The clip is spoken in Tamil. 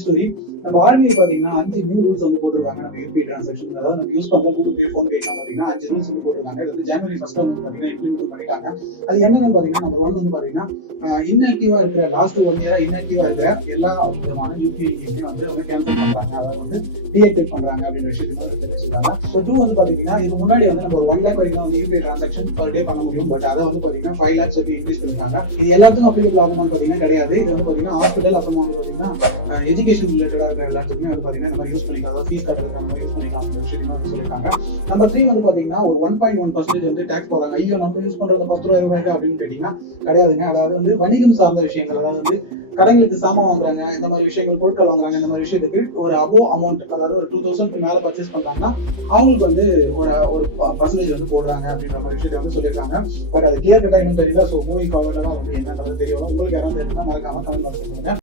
ஸ்டோரி. நம்ம ஆர்பிஐ பாத்தீங்கன்னா 5 நியூ ரூல்ஸ் வந்து போட்டிருக்காங்க. நம்ம யூபிஐ டிரான்சாக்ஷன் அதாவது நம்ம யூஸ் பண்ற கூகுள் பே, போன் பே பாத்தீங்கன்னா 5 ரூல்ஸ் வந்து போட்டிருக்காங்க. இது வந்து ஜனவரி 1 வந்து பாத்தீங்கன்னா இம்ப்ளிமெண்ட் பண்ணிட்டாங்க. அது என்னன்னு பாத்தீங்கன்னா நம்பர் 1 வந்து பாத்தீங்கன்னா இன்ஆக்டிவா இருக்கிற லாஸ்ட் 1 இயரா இன்ஆக்டிவா இருக்கிற எல்லா விதமான யூபிஐ வந்து அவங்க கேன்சல் பண்றாங்க. அதாவது வந்து டீஆக்டிவேட் பண்றாங்க அப்படின்ற விஷயத்தை தெரிவிச்சிருக்காங்க. ஸோ 2 வந்து பாத்தீங்கன்னா இது முன்னாடி வந்து நம்ம 1 லேக் வரைக்கும் வந்து யூபிஐ டிரான்சாக்ஷன் பர் டே பண்ண முடியும். பட் அதை வந்து பாத்தீங்கன்னா 5 லேக்ஸ் வரைக்கும் இன்க்ரீஸ் பண்ணிருக்காங்க. இது எல்லாத்துக்கும் அப்ளிகபிள் ஆகுமான்னு பாத்தீங்கன்னா கிடையாது. இது வந்து பாத்தீங்கன்னா ஹாஸ்பிட்டல் அப்புறமா வந்து பாத்தீங்கன்னா எஜுகேஷன் ரிலேட்டடா இருக்கிற எல்லாத்துக்குமே வந்து பாத்தீங்கன்னா இந்த மாதிரி யூஸ் பண்ணிக்கலாம். அதாவது ஃபீஸ் கட்டுறதுக்கு அந்த மாதிரி யூஸ் பண்ணிக்கலாம் அப்படின்ற விஷயமா வந்து சொல்லியிருக்காங்க. நம்பர் 3 வந்து பாத்தீங்கன்னா ஒரு 1.1% வந்து டாக்ஸ் போறாங்க. ஐயோ நம்ம யூஸ் பண்றது 10 ரூபாய்க்கு அப்படின்னு கேட்டீங்கன்னா கிடையாதுங்க. அதாவது வந்து வணிகம் சார்ந்த விஷயங்கள், அதாவது வந்து கடைகளுக்கு சாமான் வாங்குறாங்க, இந்த மாதிரி விஷயங்கள், பொருட்கள் வாங்குறாங்க, இந்த மாதிரி விஷயத்துக்கு ஒரு அபோவ் அமௌண்ட், அதாவது ஒரு 2000 மேல பர்ச்சேஸ் பண்றாங்கன்னா அவங்களுக்கு வந்து ஒரு பர்சன்டேஜ் வந்து போடுறாங்க அப்படின்ற மாதிரி விஷயத்தை வந்து சொல்லியிருக்காங்க. பட் அது கிளியர் கட்டா இன்னும் தெரியல. ஸோ மூவிங் ஃபார்வர்ட்ல தான் வந்து என்னன்றது தெரியல. உங்களுக்கு யாராவது தெரியுமா மறக்காம கமெண்ட் பண்ணுங்க.